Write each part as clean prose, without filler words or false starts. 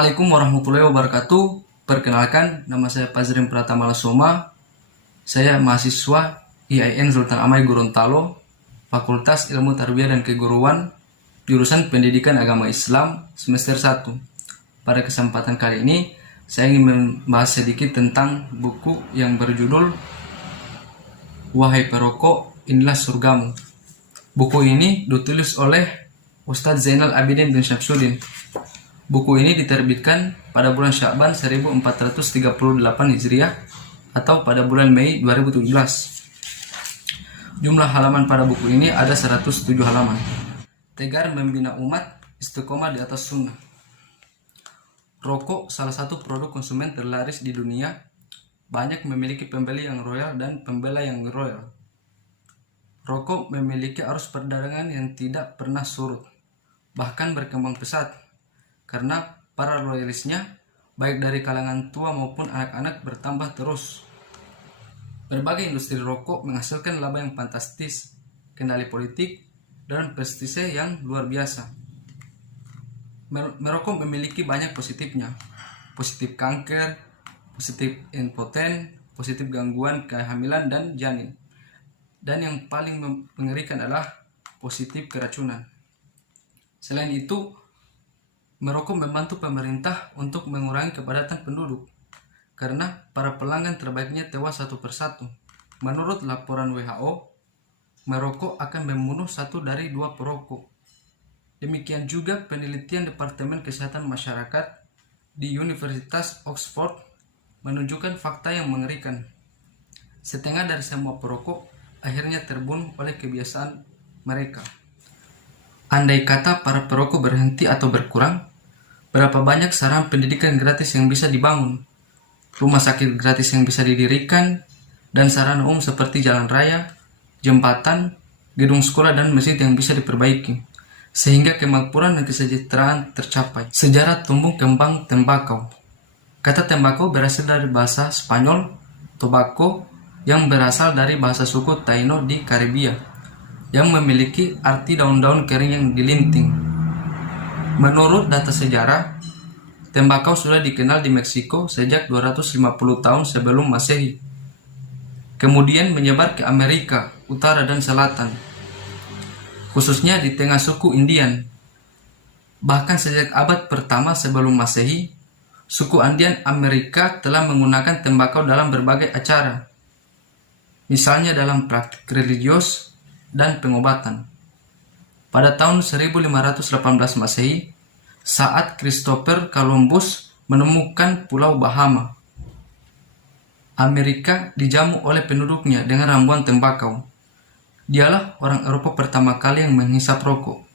Assalamualaikum warahmatullahi wabarakatuh. Perkenalkan, nama saya Pazrin Pratama Lasoma. Saya mahasiswa IAIN Sultan Amai Gorontalo, Fakultas Ilmu Tarbiyah dan Keguruan, jurusan Pendidikan Agama Islam, semester 1. Pada kesempatan kali ini, saya ingin membahas sedikit tentang buku yang berjudul Wahai Perokok, Inilah Surgamu. Buku ini ditulis oleh Ustadz Zainal Abidin bin Syamsuddin. Buku ini diterbitkan pada bulan Sya'ban 1438 Hijriah atau pada bulan Mei 2017. Jumlah halaman pada buku ini ada 107 halaman. Tegar membina umat istiqomah di atas sunnah. Rokok salah satu produk konsumen terlaris di dunia. Banyak memiliki pembeli yang royal dan pembela yang royal. Rokok memiliki arus perdagangan yang tidak pernah surut, bahkan berkembang pesat, karena para loyalisnya, baik dari kalangan tua maupun anak-anak, bertambah terus. Berbagai industri rokok menghasilkan laba yang fantastis, kendali politik, dan prestise yang luar biasa. Merokok memiliki banyak positifnya. Positif kanker, positif impoten, positif gangguan kehamilan dan janin. Dan yang paling mengerikan adalah positif keracunan. Selain itu, merokok membantu pemerintah untuk mengurangi kepadatan penduduk, karena para pelanggan terbaiknya tewas satu persatu. Menurut laporan WHO, merokok akan membunuh 1 dari 2 perokok. Demikian juga penelitian Departemen Kesehatan Masyarakat di Universitas Oxford menunjukkan fakta yang mengerikan. Setengah dari semua perokok akhirnya terbunuh oleh kebiasaan mereka. Andai kata para perokok berhenti atau berkurang, berapa banyak sarana pendidikan gratis yang bisa dibangun, rumah sakit gratis yang bisa didirikan, dan sarana umum seperti jalan raya, jembatan, gedung sekolah, dan masjid yang bisa diperbaiki, sehingga kemakmuran dan kesejahteraan tercapai. Sejarah tumbuh kembang tembakau. Kata tembakau berasal dari bahasa Spanyol tobacco, yang berasal dari bahasa suku Taino di Karibia, yang memiliki arti daun-daun kering yang dilinting. Menurut data sejarah, tembakau sudah dikenal di Meksiko sejak 250 tahun sebelum Masehi. Kemudian menyebar ke Amerika Utara dan Selatan, khususnya di tengah suku Indian. Bahkan sejak abad pertama sebelum Masehi, suku Indian Amerika telah menggunakan tembakau dalam berbagai acara, misalnya dalam praktik religius dan pengobatan. Pada tahun 1518 Masehi, saat Christopher Columbus menemukan Pulau Bahama, Amerika dijamu oleh penduduknya dengan ramuan tembakau. Dialah orang Eropa pertama kali yang menghisap rokok.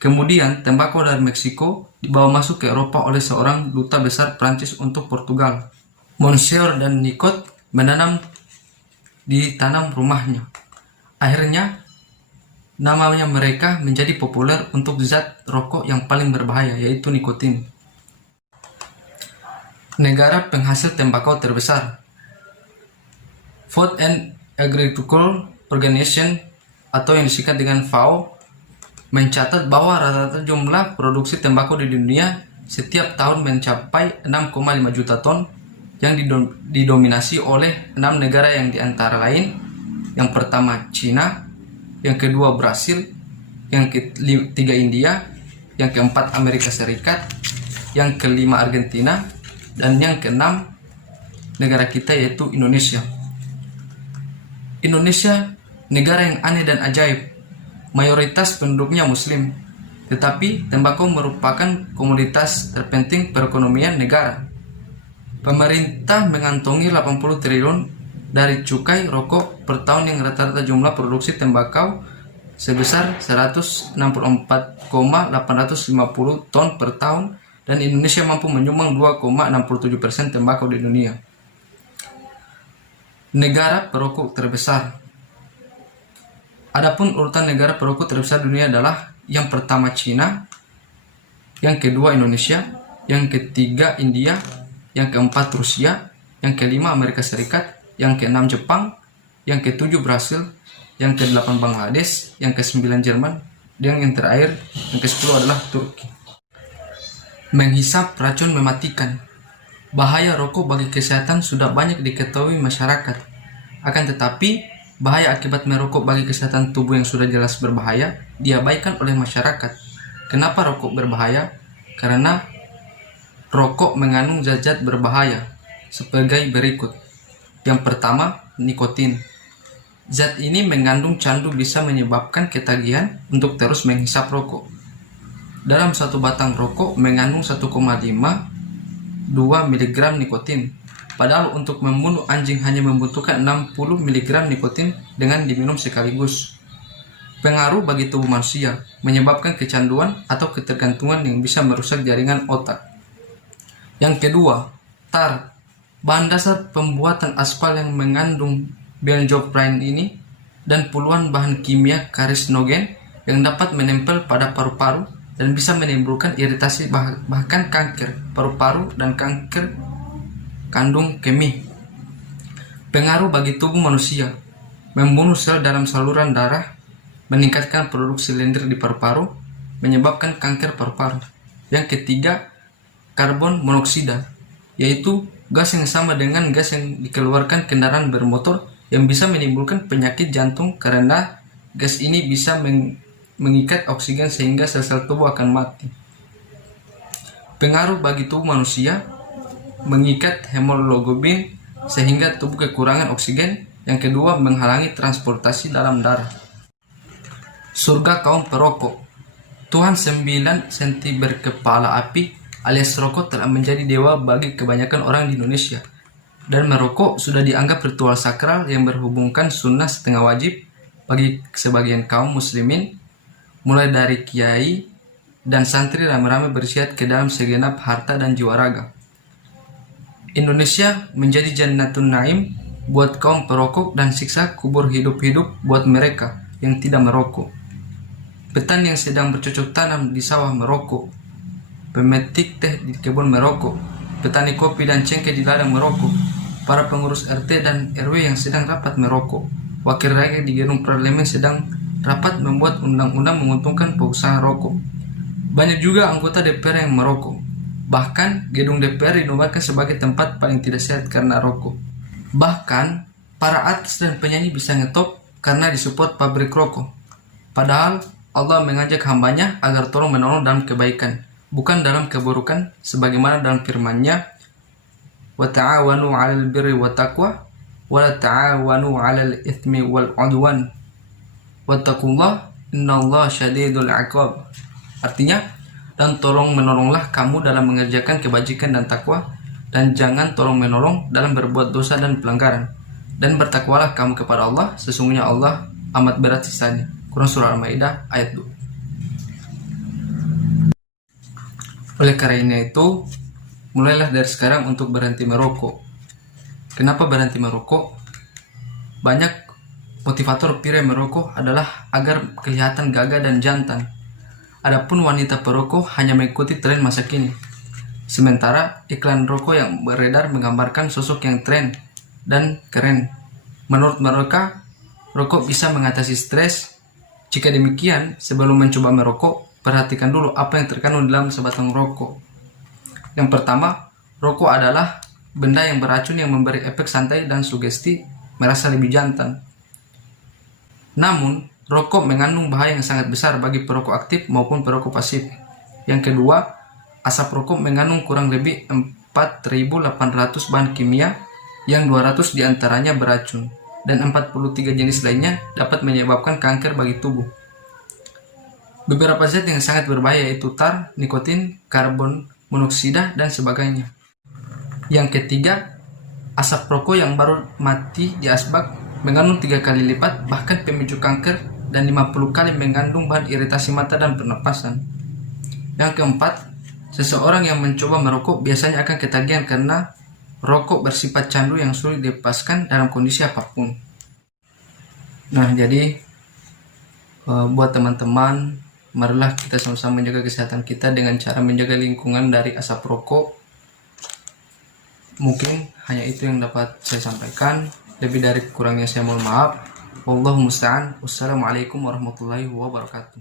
Kemudian, tembakau dari Meksiko dibawa masuk ke Eropa oleh seorang duta besar Prancis untuk Portugal. Monsieur dan Nicot menanam di tanam rumahnya. Akhirnya, namanya mereka menjadi populer untuk zat rokok yang paling berbahaya, yaitu nikotin. Negara penghasil tembakau terbesar. Food and Agricultural Organization atau yang disingkat dengan FAO mencatat bahwa rata-rata jumlah produksi tembakau di dunia setiap tahun mencapai 6,5 juta ton, yang didominasi oleh 6 negara yang diantara lain, yang pertama Cina, yang kedua Brasil, yang ketiga India, yang keempat Amerika Serikat, yang kelima Argentina, dan yang keenam negara kita yaitu Indonesia. Indonesia negara yang aneh dan ajaib. Mayoritas penduduknya muslim, tetapi tembakau merupakan komoditas terpenting perekonomian negara. Pemerintah mengantongi 80 triliun dari cukai rokok per tahun, yang rata-rata jumlah produksi tembakau sebesar 164,850 ton per tahun, dan Indonesia mampu menyumbang 2,67% tembakau di dunia. Negara perokok terbesar. Adapun urutan negara perokok terbesar dunia adalah yang pertama Cina, yang kedua Indonesia, yang ketiga India, yang keempat Rusia, yang kelima Amerika Serikat, yang keenam Jepang, yang ketujuh Brasil, yang ke-8 Bangladesh, yang ke-9 Jerman, dan yang terakhir, yang ke-10 adalah Turki. Menghisap racun mematikan. Bahaya rokok bagi kesehatan sudah banyak diketahui masyarakat. Akan tetapi, bahaya akibat merokok bagi kesehatan tubuh yang sudah jelas berbahaya diabaikan oleh masyarakat. Kenapa rokok berbahaya? Karena rokok mengandung zat-zat berbahaya sebagai berikut. Yang pertama, nikotin. Zat ini mengandung candu bisa menyebabkan ketagihan untuk terus menghisap rokok. Dalam satu batang rokok mengandung 1,5 2 mg nikotin. Padahal untuk membunuh anjing hanya membutuhkan 60 mg nikotin dengan diminum sekaligus. Pengaruh bagi tubuh manusia menyebabkan kecanduan atau ketergantungan yang bisa merusak jaringan otak. Yang kedua, tar. Bahan dasar pembuatan aspal yang mengandung benzoprine ini dan puluhan bahan kimia karsinogen yang dapat menempel pada paru-paru dan bisa menimbulkan iritasi bahkan kanker paru-paru dan kanker kandung kemih. Pengaruh bagi tubuh manusia: membunuh sel dalam saluran darah, meningkatkan produksi lendir di paru-paru, menyebabkan kanker paru-paru. Yang ketiga, karbon monoksida, yaitu gas yang sama dengan gas yang dikeluarkan kendaraan bermotor yang bisa menimbulkan penyakit jantung karena gas ini bisa mengikat oksigen sehingga sel-sel tubuh akan mati. Pengaruh bagi tubuh manusia: mengikat hemoglobin sehingga tubuh kekurangan oksigen. Yang kedua, menghalangi transportasi dalam darah. Surga kaum perokok. Tuhan 9 senti berkepala api alias rokok telah menjadi dewa bagi kebanyakan orang di Indonesia. Dan merokok sudah dianggap ritual sakral yang berhubungkan sunnah setengah wajib bagi sebagian kaum muslimin, mulai dari kiai dan santri ramai-ramai bersiat ke dalam segenap harta dan jiwa raga. Indonesia menjadi jannatun naim buat kaum perokok dan siksa kubur hidup-hidup buat mereka yang tidak merokok. Petani yang sedang bercocok tanam di sawah merokok, pemetik teh di kebun merokok, petani kopi dan cengkeh di ladang merokok, para pengurus RT dan RW yang sedang rapat merokok, wakil rakyat di gedung parlemen sedang rapat membuat undang-undang menguntungkan pengusaha rokok. Banyak juga anggota DPR yang merokok. Bahkan gedung DPR dinobatkan sebagai tempat paling tidak sehat karena rokok. Bahkan para artis dan penyanyi bisa ngetop karena disupport pabrik rokok. Padahal Allah mengajak hambanya agar tolong menolong dalam kebaikan, bukan dalam keburukan, sebagaimana dalam firman-Nya, wa ta'awanu 'alal birri wat taqwa wa la ta'awanu 'alal itsmi wal 'udwan wattaqullah innallaha syadidul 'iqab. Artinya, dan tolong menolonglah kamu dalam mengerjakan kebajikan dan takwa, dan jangan tolong menolong dalam berbuat dosa dan pelanggaran, dan bertakwalah kamu kepada Allah, sesungguhnya Allah amat berat sisanya. Quran Surah Al-Maidah ayat 2. Oleh karena itu, mulailah dari sekarang untuk berhenti merokok. Kenapa berhenti merokok? Banyak motivator pria merokok adalah agar kelihatan gagah dan jantan. Adapun wanita perokok hanya mengikuti tren masa kini. Sementara iklan rokok yang beredar menggambarkan sosok yang tren dan keren. Menurut mereka, rokok bisa mengatasi stres. Jika demikian, sebelum mencoba merokok, perhatikan dulu apa yang terkandung dalam sebatang rokok. Yang pertama, rokok adalah benda yang beracun yang memberi efek santai dan sugesti merasa lebih jantan. Namun, rokok mengandung bahaya yang sangat besar bagi perokok aktif maupun perokok pasif. Yang kedua, asap rokok mengandung kurang lebih 4.800 bahan kimia yang 200 diantaranya beracun, dan 43 jenis lainnya dapat menyebabkan kanker bagi tubuh. Beberapa zat yang sangat berbahaya yaitu tar, nikotin, karbon monoksida, dan sebagainya. Yang ketiga, asap rokok yang baru mati di asbak mengandung 3 kali lipat bahkan pemicu kanker dan 50 kali mengandung bahan iritasi mata dan pernapasan. Yang keempat, seseorang yang mencoba merokok biasanya akan ketagihan karena rokok bersifat candu yang sulit dilepaskan dalam kondisi apapun. Nah, jadi buat teman-teman, marilah kita sama-sama menjaga kesehatan kita dengan cara menjaga lingkungan dari asap rokok. Mungkin hanya itu yang dapat saya sampaikan. Lebih dari kurangnya saya mohon maaf. Wallahu musta'an. Wassalamualaikum warahmatullahi wabarakatuh.